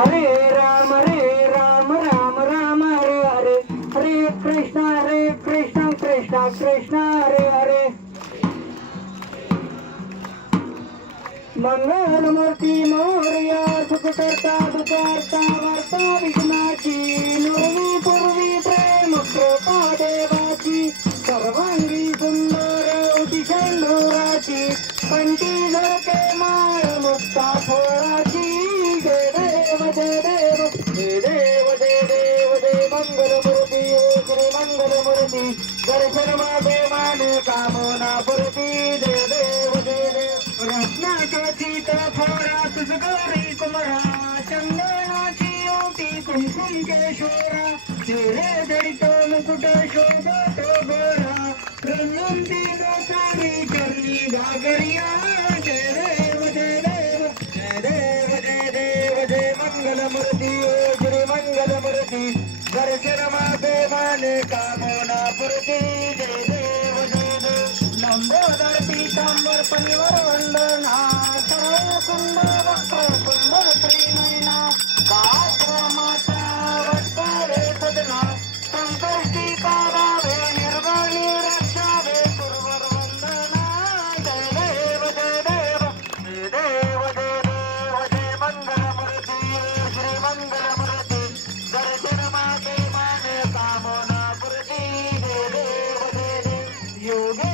हरे राम राम राम हरे हरे, हरे कृष्ण कृष्ण कृष्ण हरे हरे. मंगलमूर्ती मोरया सुखकर्ता दुःखहर्ता वार्ता विघ्नाची, नुरवी पूर्वी प्रेम कृपा देवाची, सर्वांगी सुंदर होती शेंदुराची, पंटी झळके माळ मुक्ता फोराची. जय देव जय देव जय देव जय देव जय मंगलमूर्ती ओ श्री मंगलमूर्ती, दर्शन मागे माने कामना पुरती. जय देव जय देव. रत्नाची फोरा सुसगौरी कुमरा, चंदनाची ओटी कुंकुम केशोरा, चेहरे जडितो मुकुट शोभतो गोरा, रंगंती गोसावी चरणी घागरिया. जय देव जय देव जय देव जय देव जय मंगलमूर्ती ओ श्री मंगलमूर्ती, दर्शन मागे माने कामना पुरती. जय देव जय देव. लंबोदर पीतांबर परिवार वंदना, सर्व सुंदर वक्र सुंदर त्रिनयना, माता वत्सरे सदना, संकष्टी पारावे निर्वाणी रक्षावे सुरवर वंदना. जय देव जय देव जय देव जय देव जय मंगलमूर्ती श्री मंगलमूर्ती, दर्शन मागे माने कामना पुरती. जय देव जय देव. योगे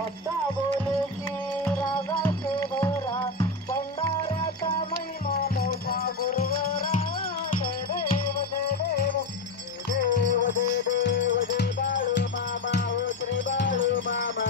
भक्ता बोलेची रागाचे भरा भंडाऱ्याचा महिमा मोठा गुरुवरा जय देव जय देव देव जय देव जय बाळू मामा हो श्री बाळू मामा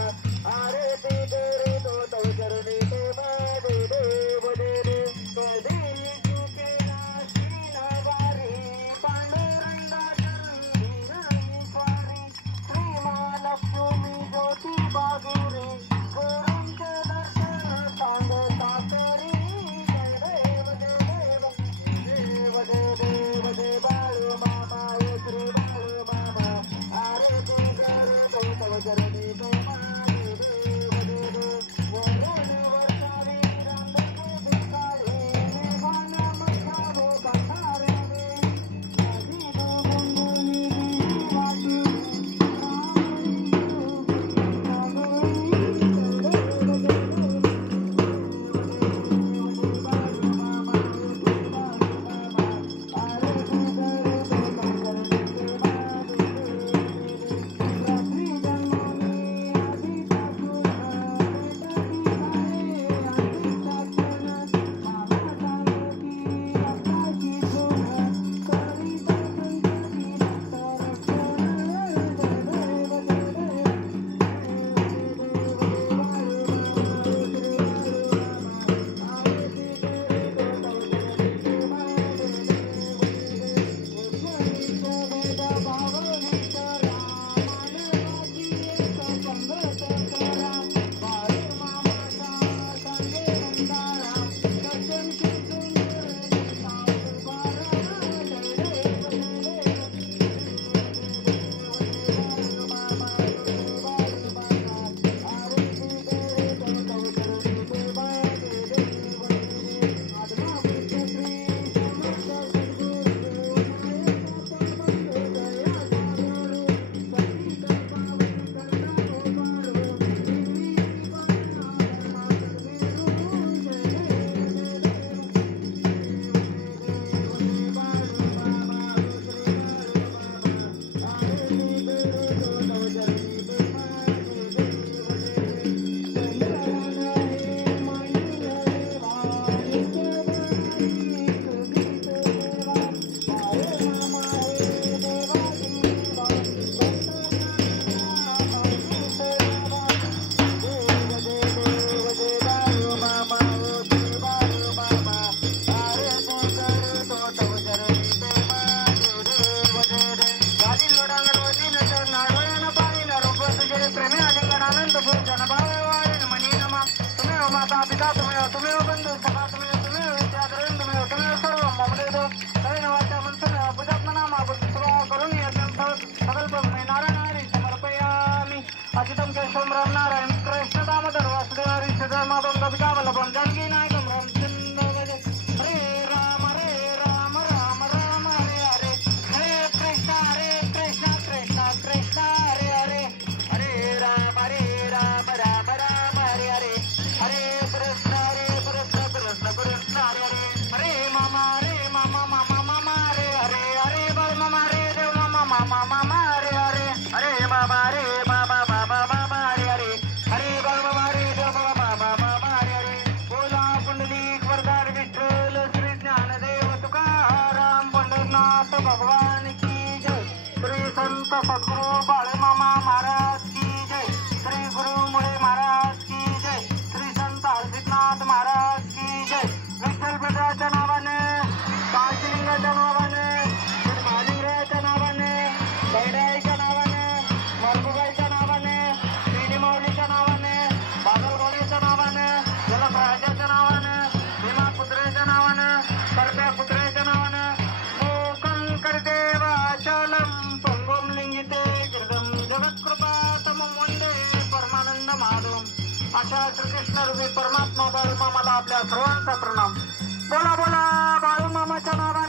आरती करे तो चरणी देव जय देव जय देव कधी चुके नाशी नवारी पांडुरंगा चरणी नाही स्वारी श्रीमालक्ष्मी ज्योती बागुरी गुरूंचे दर्शन सांग सासरी जय देव जय देव देव जय देव जय बाळू मामा हो श्री बाळू मामा आरती करे तो चरणी देव जय देव जय देव वरुण वर्षावी रामदेव काळी मेघाना मथावो कंधारे नदी गोंधळी वाटू अजितम केशवम राम नारायण कृष्ण दामोदर वासुदेव हरी श्रीधर माधव कवितावल्लभम जानकी नायकम रामचंद्र भज हरे राम राम राम हरे हरे हरे कृष्ण कृष्ण कृष्ण हरे हरे हरे राम राम राम हरे हरे हरे कृष्ण कृष्ण कृष्ण हरे हरे हरे मामा मामा हरे हरे हरे बल मामा हरे देव मामा मामा हरे हरे हरे मामा रे भगवान की जय श्री संत सद्गुरु बाळे मामा महाराज की जय श्री गुरु मुळे महाराज की जय श्री संत हरसिद्धनाथ महाराज की जय विठ्ठल पेठाच्या नावाने काशीलिंगाच्या नावाने श्री महालिंगरायाच्या नावाने बैडाईच्या नावाने मरगुबाईच्या नावाने श्रीनिमौलीच्या नावाने बादलगोळेच्या नावाने जलप्रयाच्या नावाने भीमा कुत्र्याच्या नावाने करप्या कुत्र्याच्या नावाने देवाचलम पंगोम लिंगिते गिरदम जगत्कृपातमं वंदे परमानंद माधवम अशा श्रीकृष्ण रूपी परमात्मा बाळूमामाला आपल्या सर्वांचा प्रणाम. बोला बोला बाळूमामाच्या नावाने.